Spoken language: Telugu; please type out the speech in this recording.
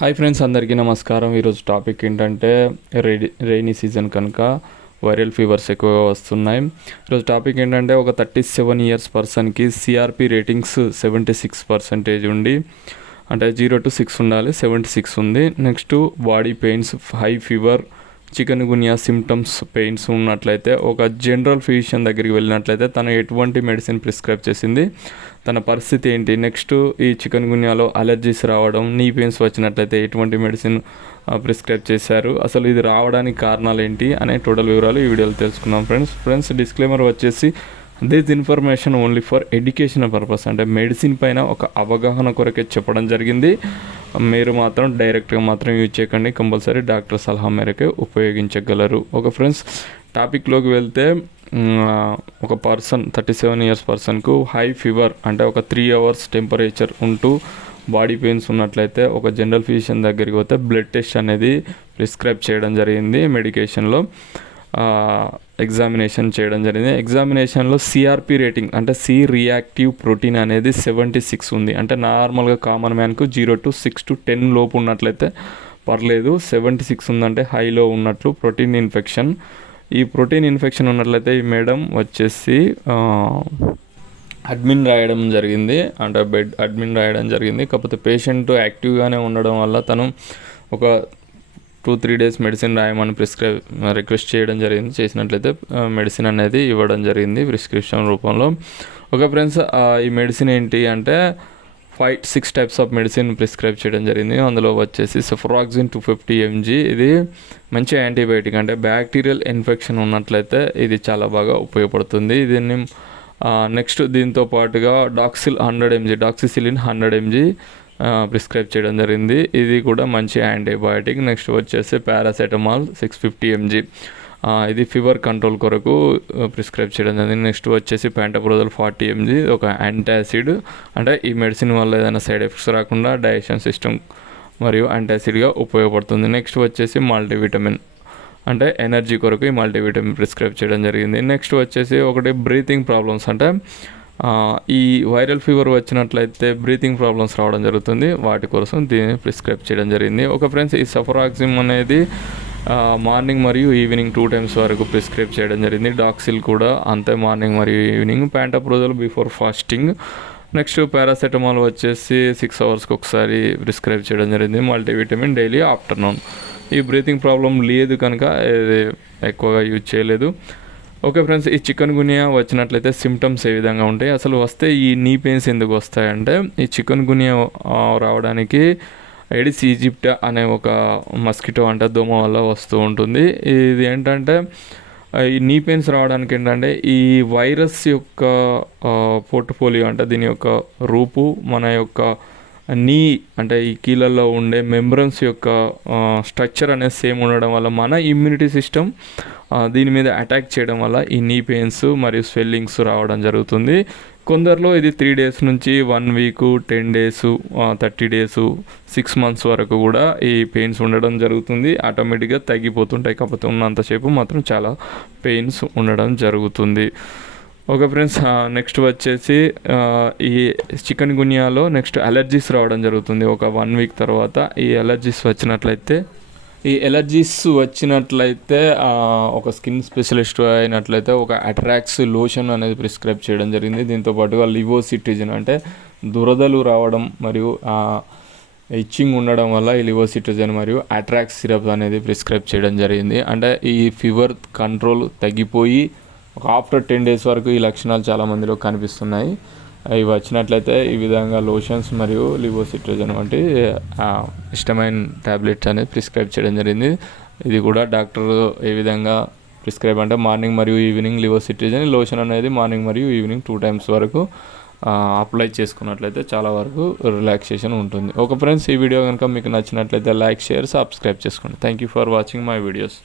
హాయ్ ఫ్రెండ్స్, అందరికీ నమస్కారం. ఈరోజు టాపిక్ ఏంటంటే రైనీ సీజన్ కనుక వైరల్ ఫీవర్స్ ఎక్కువగా వస్తున్నాయి. ఈరోజు టాపిక్ ఏంటంటే ఒక 37 ఇయర్స్ పర్సన్కి సిఆర్పి రేటింగ్స్ 76% ఉండి, అంటే 0 to 6 ఉండాలి, 76 ఉంది. Next body pains, high fever, chikungunya symptoms, pains ఉన్నట్లయితే ఒక జనరల్ ఫిజిషియన్ దగ్గరికి వెళ్ళినట్లయితే తను ఎటువంటి మెడిసిన్ ప్రిస్క్రైబ్ చేసింది, తన పరిస్థితి ఏంటి, నెక్స్ట్ ఈ చికెన్ గున్యాలో అలర్జీస్ రావడం, నీ పెయిన్స్ వచ్చినట్లయితే ఎటువంటి మెడిసిన్ ప్రిస్క్రైబ్ చేశారు, అసలు ఇది రావడానికి కారణాలు ఏంటి అనే టోటల్ వివరాలు ఈ వీడియోలో తెలుసుకుందాం. ఫ్రెండ్స్ డిస్క్లైమర్ వచ్చేసి this information only for educational purpose, అంటే మెడిసిన్ పైన ఒక అవగాహన కొరకే చెప్పడం జరిగింది. మీరు మాత్రం డైరెక్ట్గా మాత్రం యూజ్ చేయకండి, కంపల్సరీ డాక్టర్ సలహా మేరకే ఉపయోగించగలరు. ఓకే ఫ్రెండ్స్, టాపిక్లోకి వెళ్తే ఒక పర్సన్ 37 ఇయర్స్ పర్సన్కు హై ఫీవర్, అంటే ఒక 3 hours టెంపరేచర్ ఉంటూ బాడీ పెయిన్స్ ఉన్నట్లయితే ఒక జనరల్ ఫిజిషియన్ దగ్గరికి పోతే బ్లడ్ టెస్ట్ అనేది ప్రిస్క్రైబ్ చేయడం జరిగింది. మెడికేషన్లో ఎగ్జామినేషన్ చేయడం జరిగింది. ఎగ్జామినేషన్లో సిఆర్పి రేటింగ్, అంటే సి రియాక్టివ్ ప్రోటీన్ అనేది 76 ఉంది. అంటే నార్మల్గా కామన్ మ్యాన్కు 0 to 6 to 10 లోపు ఉన్నట్లయితే పర్లేదు, 76 ఉందంటే హైలో ఉన్నట్లు. ప్రోటీన్ ఇన్ఫెక్షన్, ఈ ప్రోటీన్ ఇన్ఫెక్షన్ ఉన్నట్లయితే ఈ మేడం వచ్చేసి అడ్మిన్ రాయడం జరిగింది, అంటే బెడ్ అడ్మిన్ రాయడం జరిగింది. కాకపోతే పేషెంట్ యాక్టివ్గానే ఉండడం వల్ల తను ఒక 2-3 days మెడిసిన్ రాయమని రిక్వెస్ట్ చేయడం జరిగింది. చేసినట్లయితే మెడిసిన్ అనేది ఇవ్వడం జరిగింది ప్రిస్క్రిప్షన్ రూపంలో. ఓకే ఫ్రెండ్స్, ఈ మెడిసిన్ ఏంటి అంటే 5-6 types ఆఫ్ మెడిసిన్ ప్రిస్క్రైబ్ చేయడం జరిగింది. అందులో వచ్చేసి సెఫ్రాక్సిన్ 250 mg, ఇది మంచి యాంటీబయాటిక్, అంటే బ్యాక్టీరియల్ ఇన్ఫెక్షన్ ఉన్నట్లయితే ఇది చాలా బాగా ఉపయోగపడుతుంది. దీన్ని నెక్స్ట్ దీంతో పాటుగా డాక్సిసిలిన్ 100 mg ప్రిస్క్రైబ్ చేయడం జరిగింది. ఇది కూడా మంచి యాంటీబయాటిక్. నెక్స్ట్ వచ్చేసి పారాసెటమాల్ 650 mg, ఇది ఫీవర్ కంట్రోల్ కొరకు ప్రిస్క్రైబ్ చేయడం జరిగింది. నెక్స్ట్ వచ్చేసి ప్యాంటప్రోజోల్ 40 mg, ఒక యాంటాసిడ్, అంటే ఈ మెడిసిన్ వల్ల ఏదైనా సైడ్ ఎఫెక్ట్స్ రాకుండా డైజెషన్ సిస్టమ్ మరియు యాంటాసిడ్గా ఉపయోగపడుతుంది. నెక్స్ట్ వచ్చేసి మల్టీవిటమిన్, అంటే ఎనర్జీ కొరకు ఈ మల్టీవిటమిన్ ప్రిస్క్రైబ్ చేయడం జరిగింది. నెక్స్ట్ వచ్చేసి ఒకటి బ్రీతింగ్ ప్రాబ్లమ్స్, అంటే ఈ వైరల్ ఫీవర్ వచ్చినట్లయితే బ్రీతింగ్ ప్రాబ్లమ్స్ రావడం జరుగుతుంది, వాటి కోసం దీన్ని ప్రిస్క్రైబ్ చేయడం జరిగింది. ఒక ఫ్రెండ్స్, ఈ సెఫ్రాక్సిన్ అనేది మార్నింగ్ మరియు ఈవినింగ్ 2 times వరకు ప్రిస్క్రైబ్ చేయడం జరిగింది. డాక్సిల్ కూడా అంతే, మార్నింగ్ మరియు evening. ప్యాంటప్రోజోల్ before fasting. Next paracetamol వచ్చేసి 6 hours ఒకసారి ప్రిస్క్రైబ్ చేయడం జరిగింది. Multivitamin daily afternoon. ఈ బ్రీతింగ్ ప్రాబ్లం లేదు కనుక ఇది ఎక్కువగా యూజ్ చేయలేదు. ఓకే ఫ్రెండ్స్, ఈ చికెన్ గున్యా వచ్చినట్లయితే సిమ్టమ్స్ ఏ విధంగా ఉంటాయి, అసలు వస్తే ఈ నీ పెయిన్స్ ఎందుకు వస్తాయంటే, ఈ చికెన్ గున్యా రావడానికి ఎడిస్ ఈజిప్టా అనే ఒక మస్కిటో, అంటే దోమ వల్ల వస్తూ ఉంటుంది. ఇది ఏంటంటే ఈ నీ పెయిన్స్ రావడానికి ఏంటంటే ఈ వైరస్ యొక్క పోర్ట్ఫోలియో, అంటే దీని యొక్క రూపు మన యొక్క నీ, అంటే ఈ కీళ్ళల్లో ఉండే మెంబ్రన్స్ యొక్క స్ట్రక్చర్ అనేది సేమ్ ఉండడం వల్ల మన ఇమ్యూనిటీ సిస్టమ్ దీని మీద అటాక్ చేయడం వల్ల ఈ నీ పెయిన్స్ మరియు స్వెల్లింగ్స్ రావడం జరుగుతుంది. కొందరిలో ఇది 3 days నుంచి 1 week, 10 days, 30 days, 6 months వరకు కూడా ఈ పెయిన్స్ ఉండడం జరుగుతుంది. ఆటోమేటిక్గా తగ్గిపోతుంటాయి, కాకపోతే ఉన్నంతసేపు మాత్రం చాలా పెయిన్స్ ఉండడం జరుగుతుంది. ఓకే ఫ్రెండ్స్, నెక్స్ట్ వచ్చేసి ఈ చికెన్ గున్యాలో నెక్స్ట్ అలర్జీస్ రావడం జరుగుతుంది. ఒక 1 week తర్వాత ఈ అలర్జీస్ వచ్చినట్లయితే ఒక స్కిన్ స్పెషలిస్ట్ అయినట్లయితే ఒక అట్రాక్స్ లోషన్ అనేది ప్రిస్క్రైబ్ చేయడం జరిగింది. దీంతో పాటుగా లివోసిట్రిజిన్, అంటే దురదలు రావడం మరియు ఇచ్చింగ్ ఉండడం వల్ల ఈ లివోసిట్రిజిన్ మరియు అట్రాక్స్ సిరప్ అనేది ప్రిస్క్రైబ్ చేయడం జరిగింది. అంటే ఈ ఫీవర్ కంట్రోల్ తగ్గిపోయి ఒక ఆఫ్టర్ 10 days వరకు ఈ లక్షణాలు చాలామందిలో కనిపిస్తున్నాయి. ఇవి వచ్చినట్లయితే ఈ విధంగా లోషన్స్ మరియు లివోసిట్రిజిన్ వంటి ఇష్టమైన ట్యాబ్లెట్స్ అనేది ప్రిస్క్రైబ్ చేయడం జరిగింది. ఇది కూడా డాక్టర్ ఏ విధంగా ప్రిస్క్రైబ్ అంటే మార్నింగ్ మరియు ఈవినింగ్ లివోసిట్రిజిన్ లోషన్ అనేది మార్నింగ్ మరియు ఈవినింగ్ 2 times వరకు అప్లై చేసుకున్నట్లయితే చాలా వరకు రిలాక్సేషన్ ఉంటుంది. ఓకే ఫ్రెండ్స్, ఈ వీడియో కనుక మీకు నచ్చినట్లయితే లైక్, షేర్, సబ్స్క్రైబ్ చేసుకోండి. Thank you for watching my videos.